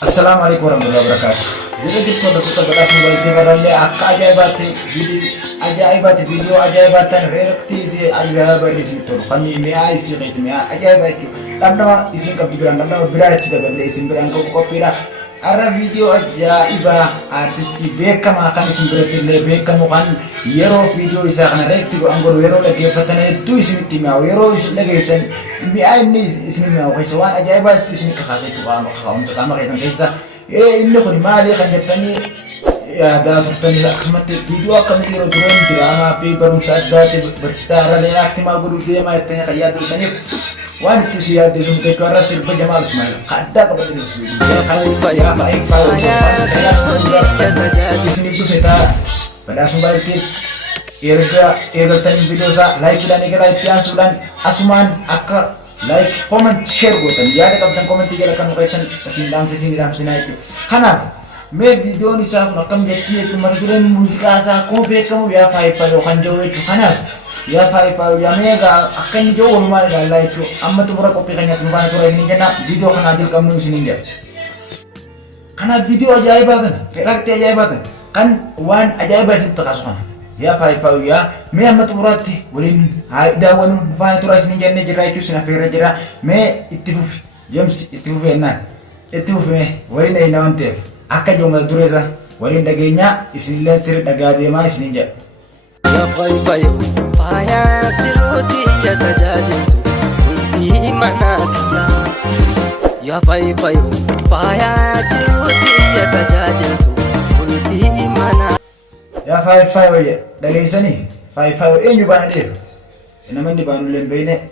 Assalamualaikum warahmatullahi wabarakatuh. Jadi kita dapat beras mulai barangnya ajaibat video ajaibatan reaksi ajaibat di situ. Kami ini aisi kisahnya ajaibat itu. Namanya isi kepikiran namanya beras sudah berlesin berangkau kopira. Ara video ajaiba artis beka makan isi berarti beka makan yero video isa kana reaksi anggor yero lagi fatane itu isi timau yero isi lagi sen ini ini isi timau kaisuan ajaibat isi kakasih itu untuk kamu kisah ini kau ni mali kan jatani ya dah tani akhmat video akan tiro drama pi baru saat dah bersejarah dan aktimal guru dia mai tanya kaya tu tani wan tu siya di rumah itu arah sirpa jamal Ismail kada kepada ini ya baik di sini tu kita pada sumber kita irga tani video sa like dan ikra itian sulan asuman akka like comment share gotan ya ada kapten comment tiga akan kaisan sindam itu kana me video ni sa nakam jeti itu maturan musika sa ko be kamu ya pai kan jowe itu kana ya pai ya mega akan jowo mal like amma tu mura kopi kanya tumbana tu ini jana video kana adil kamu sini dia kana video ajaibatan pelak ajaibatan kan wan ajaibat itu kasukan ya pai ya me amma tu murati walin dawan fa tu ras ni janne jira itu sina fera jira me itifu james itifu enan itifu me walin ai nawante akka jonga dureza walin dagenya isinlen sir dagade ma isninja ya pai paya tiruti ya tajaji ulti mana kita ya pai paya tiruti ya tajaji ulti mana ya pai ya dageisani pai enyu bande ina mandi banu len bene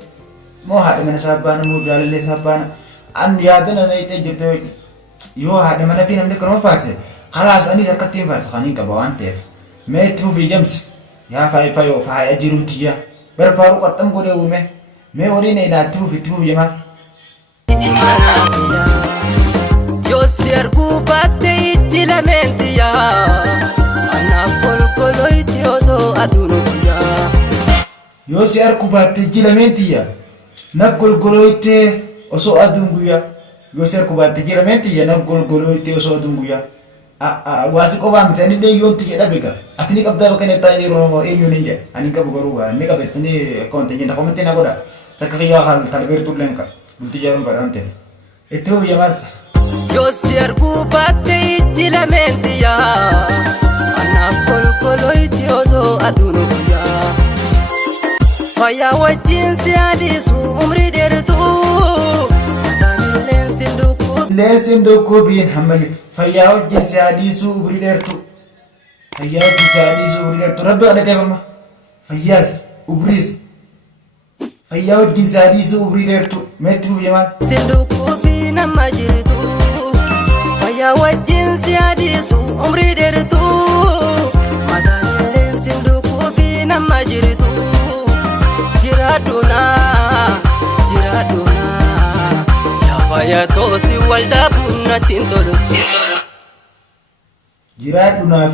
mo haade mana sabana mo dalile sabana an yadana na ite jirto yo haade mana pinam de kono faate khalas ani zarkatin fa khani ka bawante me tu fi jams ya pai o fa ya jirutiya bar faru qatam gode ume me wori ne na tu fi tu yema yo ser kubate itilamenti ya ana kolkolo itioso adunuya yo ser kubate itilamenti ya na kolkolo ite oso adunguya yo ser kubate itilamenti ya na kolkolo ite oso adunguya wasi ko ba mitani de yo tike da bega atini kabda ba kene tani ro enyu ninja ani ka bugaru ga ni ka betni kontenye na komente na goda sakriya hal talber tulenka bulti jarum parante itu yaman yo ser kubate itilamenti ya ana kolkolo itioso adunuya faya wajin si adisu umri dertu lesin do ko bin hamali fayaw jinsi hadisu ubridertu rabbi ada tebama fayas ubris fayaw jinsi hadisu ubridertu metru yaman sindu ko bin majritu fayaw jinsi hadisu umridertu madalen sindu ko bin majritu jiraduna ya tosi walda bunatin tolo jiraduna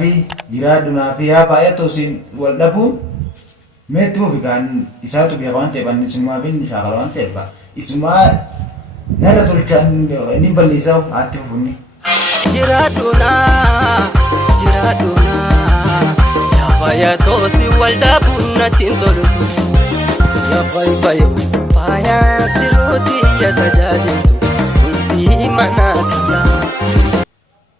fi apa ya tosi walda bun metru bikan isatu biawan teban semua bin shakalan teba isma nara tulkan ni balisau ati bunni jiraduna ya tosi walda bunatin tolo ya paya tiruti ya tajaji mana kita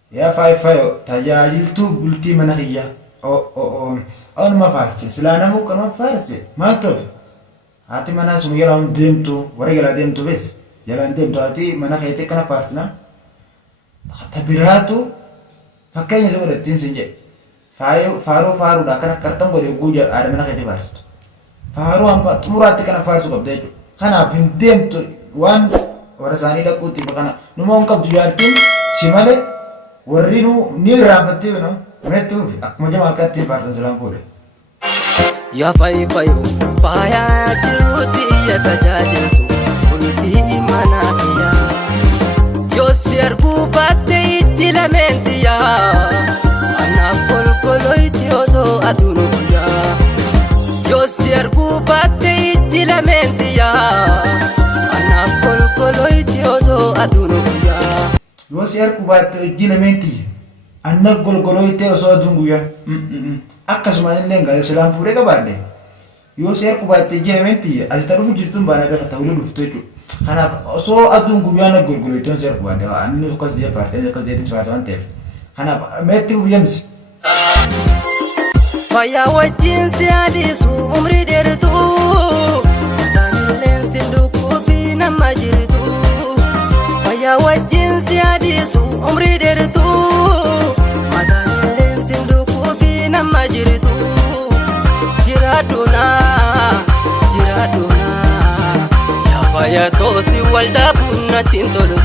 ya pai tajajil tu bulti mana hiya on ma farse silana mu kana farse mato ati mana sum yalan demtu wari yala demtu bes yalan demtu ati mana khayte kana farsna tabiratu fakanya sebenarnya tin sinje faru da kana kartam gore guja ada mana khayte fars faru amma murati kana farsu kabde kana bin demtu wan warasani da kuti bakana numa ungkap juartin simale warinu ni rabati no metu akmoja makati parsan selampur ya pai paya tiruti ya tajaji ulti mana ya yo ser kubate itilamenti ya ana kolkolo itioso adunuya yo ser kubate itilamenti ya ana kolkolo itioso adunuya yoo si harku baatte ejji lameentii anna golgolooytee osoo aduun guyyaa akkasumaan illee gara silaan fuudhee qabaadhe yoo si harku baatte ejji lameentii asita dhufu jirtuun baanaa beeka ta'ulee dhuftu jechuudha. Kanaaf osoo aduun guyyaa na golgolooyteen si harku baatte anni akkas jee paartiin akkas jeetiin faasa waan ta'eef kanaaf meetti uyyamsi. Fayyaa wajjin si adiisu umrii dheertuu daanileen si dhukkubii nama jirtu. Fayyaa wajjin si adiisu umrii dheertuu daanileen si dhukkubii nama jirtu. Jiraadunaa yaa fayyaa toosi waldaa bunnatiin tolu.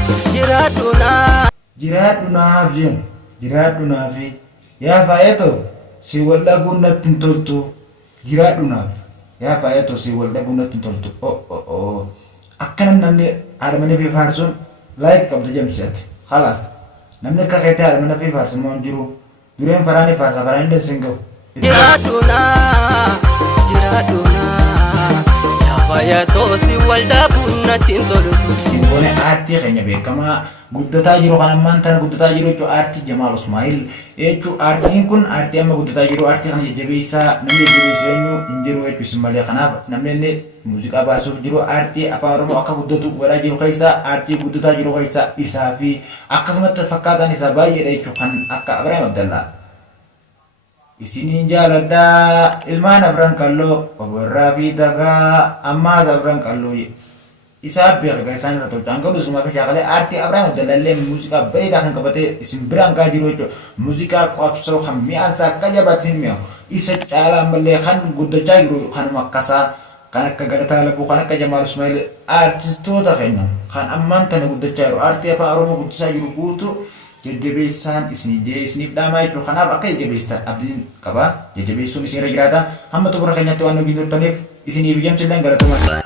Jiraadhunaaf jeen jiraadhunaaf yaa fayyaa too. Si waldaa bunnatti toltu jiraadhunaaf yaa fayyato si waldaa bunnatti toltu akkana namni haadha fi faarsuun laayik qabda jamsiati khalaas namni akka keetii haadha fi faarsuun moo jiru dureen faraani faarsa faraani dansin gahu. Jiraadhunaa yaa fayyato si waldaa bunnatti toltu. Jingoone aartii keenya beekamaa guddataa jiru kan ammaan tana guddataa jiru jechuun aartii Jamaal Ismaa'il jechuun aartiin kun aartii amma guddataa jiru aartii kana jajjabeessaa namni jajjabeessu eenyu hin jiru jechuun isin malee kanaaf namni inni muuziqaa baasuuf jiru aartii afaan Oromoo akka guddatu godhaa jiru keessaa aartii guddataa jiru keessaa isaa fi akkasumatti fakkaataan isaa baay'eedha jechuun kan akka Abiraam Abdallaa. Isiniin jaaladhaa ilmaan Abiraan Qalloo oborraa fi dagaa ammaas Abiraan Qalloo isaa beeka isaan irra tolchaan qabu isuma fi shaakalee aartii Abiraam Abdallaallee muuziqaa bareedaa kan qabatee isin biraan kaa jiru jechuudha. Muuziqaa qabsoo kan mi'aansaa akka jabaatiin mi'aawu isa caalaa ammallee kan guddachaa jiru kanuma akkasaa kan akka Galataa Lagguu kan akka Jamaal Ismaa'il aartistoota keenya kan ammaan tana guddachaa jiru aartii afaan Oromoo guddisaa jiru guutuu jajjabeessaan isiniif dhaamaa jechuudha. Kanaaf akka jajjabeessitan abdiin qaba jajjabeessuun isin irra jiraata hamma xumura keenyatti waan nuti hin turtaniif isiniif iyyaamsillee galatoomaa.